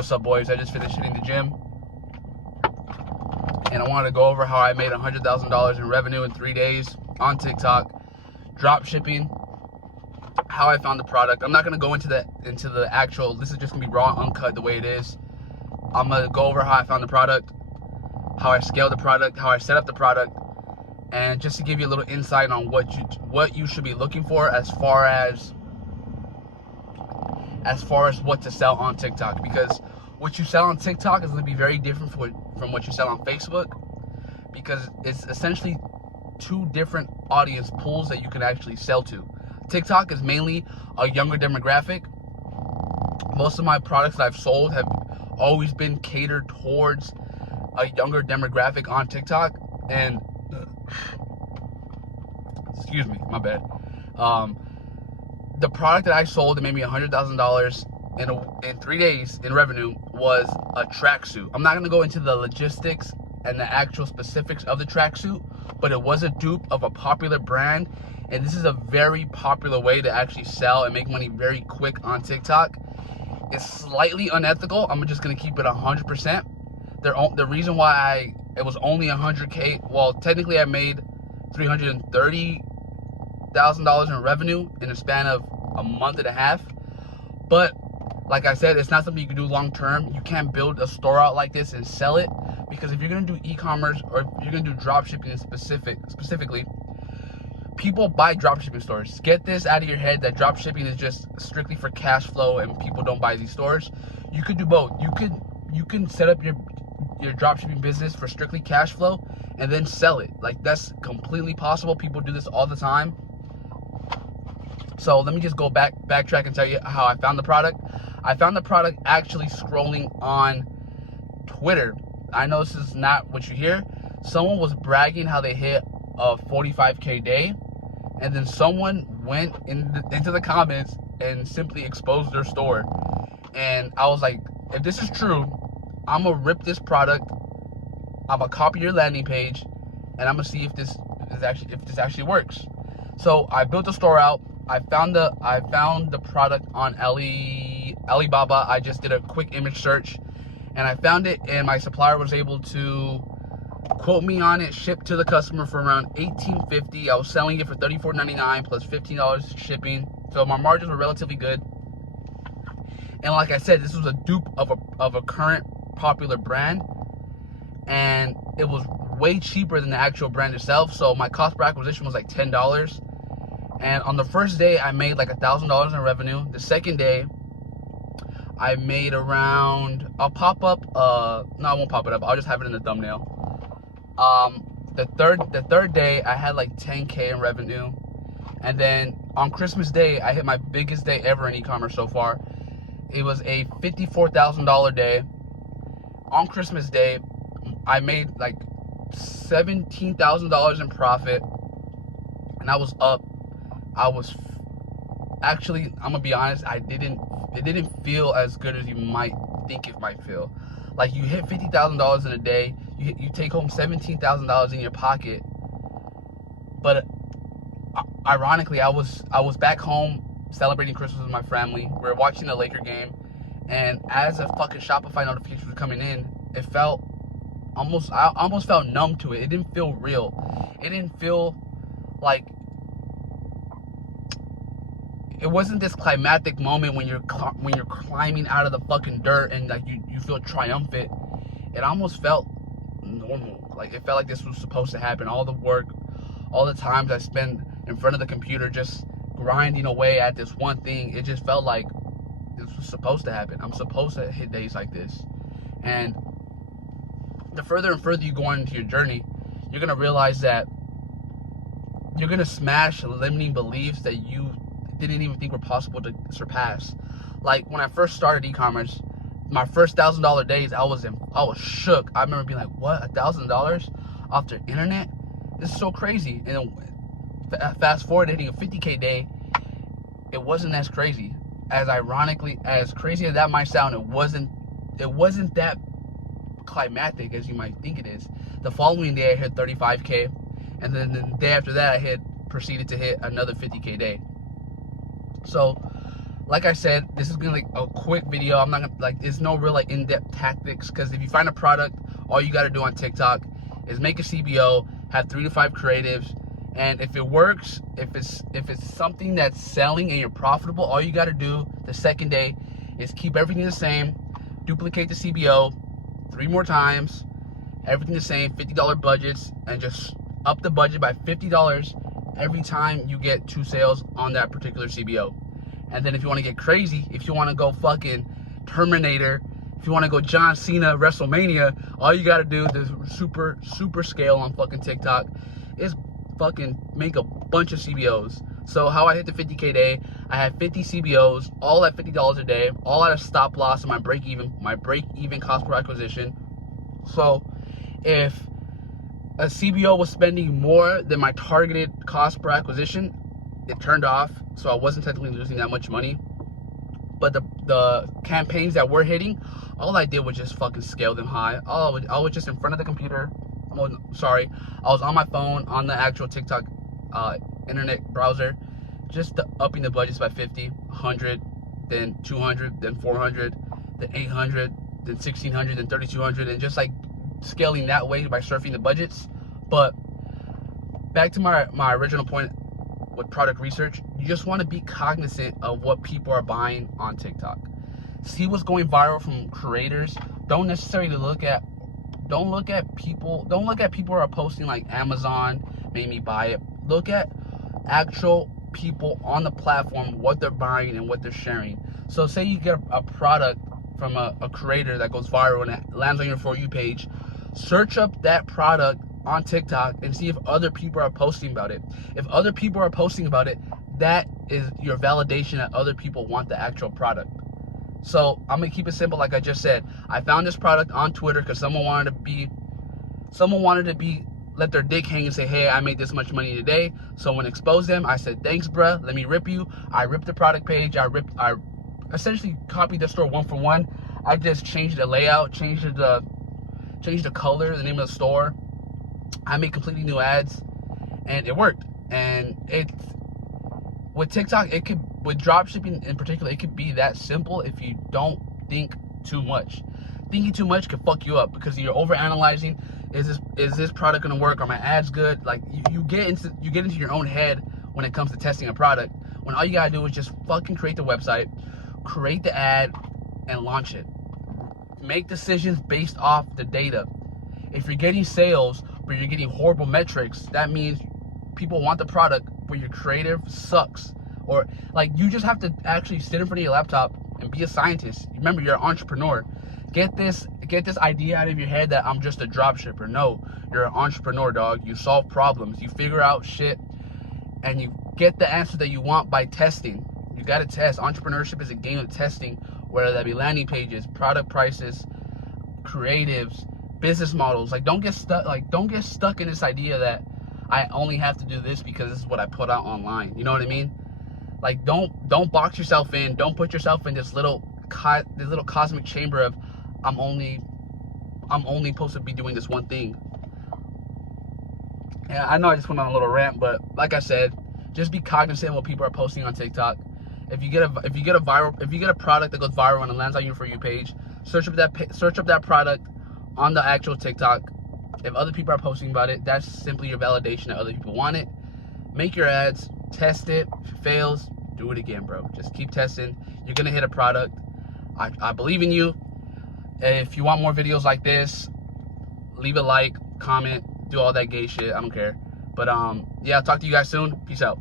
What's up, boys? I just finished hitting the gym, and I wanted to go over how I made $100,000 in revenue in 3 days on TikTok, drop shipping, how I found the product. I'm not gonna go into the actual. This is just gonna be raw, uncut, the way it is. I'm gonna go over how I found the product, how I scaled the product, how I set up the product, and just to give you a little insight on what you should be looking for as far as what to sell on TikTok, because what you sell on TikTok is going to be very different from what you sell on Facebook, because it's essentially two different audience pools that you can actually sell to. TikTok is mainly a younger demographic. Most of my products that I've sold have always been catered towards a younger demographic on TikTok, and excuse me, my bad. The product that I sold that made me $100,000 in 3 days in revenue was a tracksuit. I'm not going to go into the logistics and the actual specifics of the tracksuit, but it was a dupe of a popular brand, and this is a very popular way to actually sell and make money very quick on TikTok. It's slightly unethical. I'm just going to keep it 100%. The reason why it was only 100K, well, technically I made $330,000 in revenue in a span of a month and a half, but like I said, it's not something you can do long term. You can't build a store out like this and sell it, because if you're going to do e-commerce or if you're going to do drop shipping specifically, people buy drop shipping stores. Get this out of your head that drop shipping is just strictly for cash flow and people don't buy these stores. You could do both. You can set up your drop shipping business for strictly cash flow and then sell it. Like, that's completely possible. People do this all the time. So let me just go backtrack and tell you how I found the product. I found the product actually scrolling on Twitter. I know this is not what you hear. Someone was bragging how they hit a 45K day, and then someone went into the comments and simply exposed their store. And I was like, if this is true, I'm gonna rip this product, I'm gonna copy your landing page, and I'm gonna see if this actually works. So I built the store out. I found the product on Alibaba. I just did a quick image search, and I found it, and my supplier was able to quote me on it, shipped to the customer for around $18.50. I was selling it for $34.99 plus $15 shipping, so my margins were relatively good. And like I said, this was a dupe of a current popular brand, and it was way cheaper than the actual brand itself. So my cost per acquisition was like $10. And on the first day, I made like $1,000 in revenue. The second day, I made around, I'll pop up, no, I won't pop it up. I'll just have it in the thumbnail. The third day, I had like 10K in revenue. And then on Christmas Day, I hit my biggest day ever in e-commerce so far. It was a $54,000 day. On Christmas Day, I made like $17,000 in profit, and I was up. Actually, I'm gonna be honest, it didn't feel as good as you might think it might feel. Like, you hit $50,000 in a day, you take home $17,000 in your pocket. But ironically, I was back home celebrating Christmas with my family. We were watching the Laker game, and as a fucking Shopify notification was coming in, I almost felt numb to it. It didn't feel real. It didn't feel like, it wasn't this climactic moment when you're climbing out of the fucking dirt and like you feel triumphant. It almost felt normal. Like, it felt like this was supposed to happen. All the work, all the times I spent in front of the computer just grinding away at this one thing, it just felt like this was supposed to happen. I'm supposed to hit days like this. And the further and further you go on into your journey, you're gonna realize that you're gonna smash limiting beliefs that you didn't even think were possible to surpass. Like, when I first started e-commerce, my first $1,000 days, I was shook. I remember being like, what, $1,000 off the internet? This is so crazy. And then fast forward to hitting a 50K day, it wasn't as crazy. As crazy as that might sound, it wasn't that climactic as you might think it is. The following day, I hit 35K, and then the day after that, I proceeded to hit another 50K day. So like I said, this is gonna be like a quick video. I'm not gonna like, there's no real like in-depth tactics, because if you find a product, all you gotta do on TikTok is make a CBO, have 3 to 5 creatives, and if it works, if it's something that's selling and you're profitable, all you gotta do the second day is keep everything the same, duplicate the CBO 3 more times, everything the same, $50 budgets, and just up the budget by $50 every time you get 2 sales on that particular CBO. And then if you want to get crazy, if you want to go fucking Terminator, if you want to go John Cena WrestleMania, all you got to do is super scale on fucking TikTok is fucking make a bunch of CBOs. So how I hit the 50K day, I had 50 CBOs, all at $50 a day, all at a stop loss of my break even cost per acquisition. So if a CBO was spending more than my targeted cost per acquisition, it turned off, so I wasn't technically losing that much money. But the campaigns that were hitting, all I did was just fucking scale them high. I was just in front of the computer. Well, sorry, I was on my phone on the actual TikTok internet browser, just upping the budgets by 50, 100, then 200, then 400, then 800, then 1600, then 3200, and just like scaling that way by surfing the budgets. But back to my original point with product research, you just want to be cognizant of what people are buying on TikTok. See what's going viral from creators. Don't necessarily look at people who are posting like Amazon made me buy it. Look at actual people on the platform, what they're buying and what they're sharing. So say you get a product from a creator that goes viral and it lands on your For You page, search up that product on TikTok and see if other people are posting about it. If other people are posting about it, that is your validation that other people want the actual product. So I'm gonna keep it simple. Like I just said, I found this product on Twitter because someone wanted to let their dick hang and say, hey, I made this much money today. Someone exposed them. I said, thanks, bruh. Let me rip you. I ripped the product page. I essentially copied the store 1 for 1. I just changed the layout, changed the color, the name of the store. I made completely new ads, and it worked. And with TikTok, with dropshipping in particular, it could be that simple if you don't think too much. Thinking too much can fuck you up because you're over analyzing. Is this product gonna work? Are my ads good? Like you get into your own head when it comes to testing a product, when all you gotta do is just fucking create the website, create the ad, and launch it. Make decisions based off the data. If you're getting sales but you're getting horrible metrics, that means people want the product but your creative sucks. Or like, you just have to actually sit in front of your laptop and be a scientist. Remember, you're an entrepreneur. Get this idea out of your head that I'm just a drop shipper. No, you're an entrepreneur, dog. You solve problems, you figure out shit, and you get the answer that you want by testing. You gotta test. Entrepreneurship is a game of testing, whether that be landing pages, product prices, creatives, business models. Like, don't get stuck in this idea that I only have to do this because this is what I put out online. You know what I mean? Like, don't box yourself in. Don't put yourself in this little cosmic chamber of I'm only supposed to be doing this one thing. Yeah, I know I just went on a little rant, but like I said, just be cognizant of what people are posting on TikTok. If you get a product that goes viral and it lands on your For You page, search up that product on the actual TikTok. If other people are posting about it, that's simply your validation that other people want it. Make your ads, test it. If it fails, do it again, bro. Just keep testing. You're gonna hit a product. I believe in you. If you want more videos like this, leave a like, comment, do all that gay shit. I don't care. But yeah, I'll talk to you guys soon. Peace out.